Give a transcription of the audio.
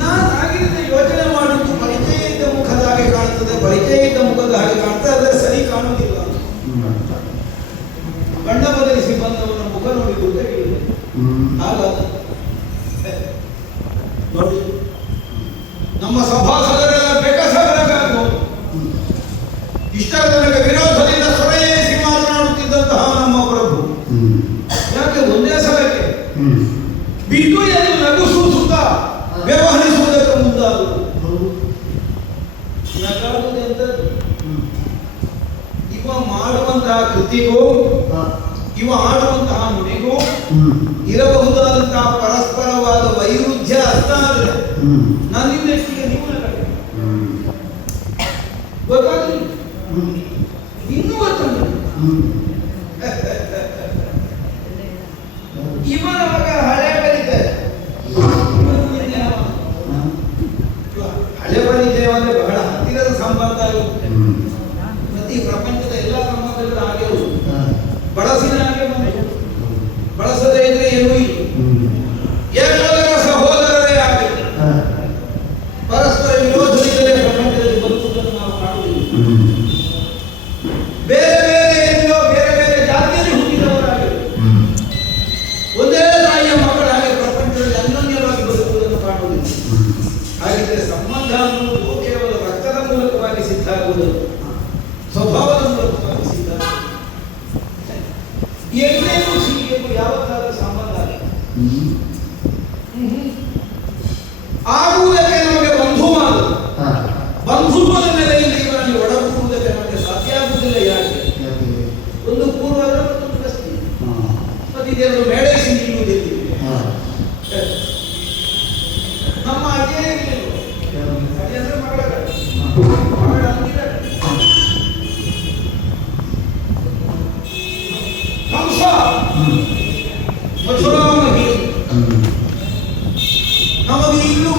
ನಾನು ಆಗಿದ್ದ ಯೋಚನೆ ಮಾಡುವುದು ಪರಿಚಯ ಇದ್ದ ಮುಖದ ಹಾಗೆ ಕಾಣುತ್ತದೆ, ಪರಿಚಯ ಇದ್ದ ಮುಖದ ಹಾಗೆ ಕಾಣ್ತದೆ, ಆದರೆ ಸರಿ ಕಾಣುವುದಿಲ್ಲ. ಬಣ್ಣ ಬದಲಿಸಿ ಬಂದವನ ಮುಖ ನೋಡಿದ್ದು ಹಾಗಾದ ನೋಡಿ, ನಮ್ಮ ಸಭಾಸದರೆಲ್ಲ ಬೆಕ್ಕಸಾಗರಾಗಬಹುದು. ಇಷ್ಟರ ತನಕ ವಿರೋಧದಿಂದ ಸೊರೆಯೇರಿಸಿ ಮಾತನಾಡುತ್ತಿದ್ದಂತಹ ನಮ್ಮ ಪ್ರಭು ಯಾಕೆ ಒಂದೇ ಸಲಕ್ಕೆ ಬಿದ್ದು ಎಂದು ನಗುಸುತ್ತಾ ವ್ಯವಹರಿಸುವುದಕ್ಕೆ ಮುಂದಾದರು. ನಗಾಡುವುದೆಂತದ್ದು? ಇವ ಮಾಡುವಂತಹ ಕೃತಿಗೂ ಇವ ಆಡುವಂತಹ ನುಡಿಗೂ ಇರಬಹುದಾದಂತಹ ಪರಸ್ಪರವಾದ ವೈರುಧ್ಯ ಅರ್ಥ ಆದರೆ ನನ್ನಿಂದ ಎಷ್ಟಿಗೆ ನೀವು ನಗಾಡಿ ಗೊತ್ತಾಗಲಿ ಇನ್ನೂ ಗೊತ್ತಾಗಲಿ. ಇವನ ಮಗ ಹಳೆ ಬರೀತಾರೆ, ಹಳೆ ಬರೀತೇವೆ ಅಂದ್ರೆ ಬಹಳ ಹತ್ತಿರದ ಸಂಬಂಧ ಆಗುತ್ತೆ. ಪ್ರತಿ ಪ್ರಪಂಚದ ಎಲ್ಲ ಸಂಬಂಧಗಳು ಹಾಗೆ ಬಳಸಿದ ಹಾಗೆ ಬಳಸದೇ ಇದ್ರೆ ಏನೂ ಇಲ್ಲ. ಎಲ್ಲರ ಸಹೋದರರೇ ಆಗಬೇಕು. ಪರಸ್ಪರ ವಿರೋಧದಿಂದಲೇ ಪ್ರಪಂಚದಲ್ಲಿ ಬದುಕುವುದನ್ನು ನಾವು ಕಾಣುವುದಿಲ್ಲ. ಬೇರೆ ಬೇರೆ ಎಲ್ಲಿಯೋ ಬೇರೆ ಬೇರೆ ಜಾತಿಯಲ್ಲಿ ಹುಟ್ಟಿದವರಾಗಬೇಕು. ಒಂದೇ ತಾಯಿಯ ಮಕ್ಕಳಾಗಿ ಪ್ರಪಂಚದಲ್ಲಿ ಅನ್ಯೋನ್ಯವಾಗಿ ಬದುಕುವುದನ್ನು ಕಾಣುವುದಿಲ್ಲ. ಹಾಗಿದ್ದರೆ ಸಂಬಂಧ ಅನ್ನುವುದು ಕೇವಲ ರಕ್ತದ ಮೂಲಕವಾಗಿ ಸಿದ್ಧ ಆಗುವುದು, ಸ್ವಭಾವದ ಮೂಲಕವಾಗಿ ಸಿದ್ಧ. ಎಣ್ಣೆಗೂ ಸೀಗೆಗೂ ಯಾವತ್ತಾದ್ರೂ ಸಂಬಂಧ ಆಗುವುದಕ್ಕೆ ನಮಗೆ ಬಂಧುವಾದ ಬಂಧುತ್ವದ ನೆಲೆಯಲ್ಲಿ ಇವರಲ್ಲಿ ಒಡಗೂಡುವುದಕ್ಕೆ ನಮಗೆ ಸಾಧ್ಯ ಆಗುವುದಿಲ್ಲ. ಯಾಕೆ? ಒಂದು ಪೂರ್ವದ ಮತ್ತೊಂದು ಪ್ರಶ್ನೆ, ಮತ್ತಿದೆರಡು ಮೇಳೈಸಿ ನಿಲ್ಲುವುದಿಲ್ಲ. ನಮ್ಮ ಅಜ್ಜೇ ಇರಲಿಲ್ಲ. ಅಜ್ಜಿ ಅಂದ್ರೆ ಮಗಳ ಅಂದಿದ್ದಾರೆ. ಕಂಸ ಮಥುರಾಮಹಿ ನಮಗೆ ಇನ್ನೂ